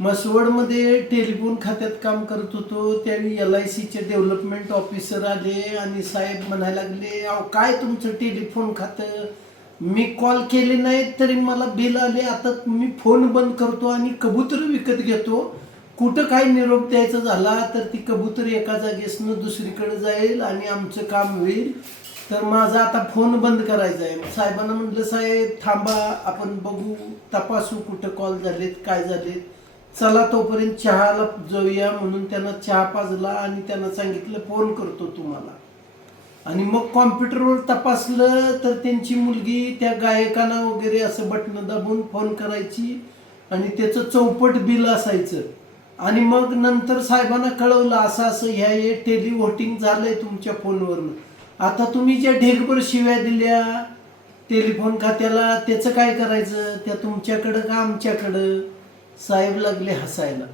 मसवडमध्ये telephone खात्यात काम करत होतो. त्यावेळी एल आय सीचे डेव्हलपमेंट ऑफिसर आले आणि साहेब म्हणायला लागले अहो काय तुमचं टेलिफोन खातं? मी कॉल केले नाहीत तरी मला बिल आले. आता मी फोन बंद करतो आणि कबूतर विकत घेतो. कुठं काय निरोप द्यायचा झाला तर ती कबूतर एका जागेसनं दुसरीकडे जाईल आणि आमचं काम होईल. तर माझा आता फोन बंद करायचा आहे. साहेबांना म्हटलं साहेब थांबा. आपण बघू तपासू कुठं कॉल झालेत काय झालेत. चला तोपर्यंत चहाला जाऊया म्हणून त्यांना चहा पाजला आणि त्यांना सांगितलं फोन करतो तुम्हाला. आणि मग कॉम्प्युटरवर तपासलं तर त्यांची मुलगी त्या गायकांना वगैरे असं बटणं दाबून फोन करायची आणि त्याचं चौपट बिल असायचं. आणि मग नंतर साहेबांना कळवलं असं असं ह्या हे टेली व्होटिंग झालंय तुमच्या फोनवरनं. आता तुम्ही ज्या ढेगभर शिव्या दिल्या टेलिफोन खात्याला त्याचं काय करायचं? त्या तुमच्याकडं का आमच्याकडं? साहेब लागले हसायला.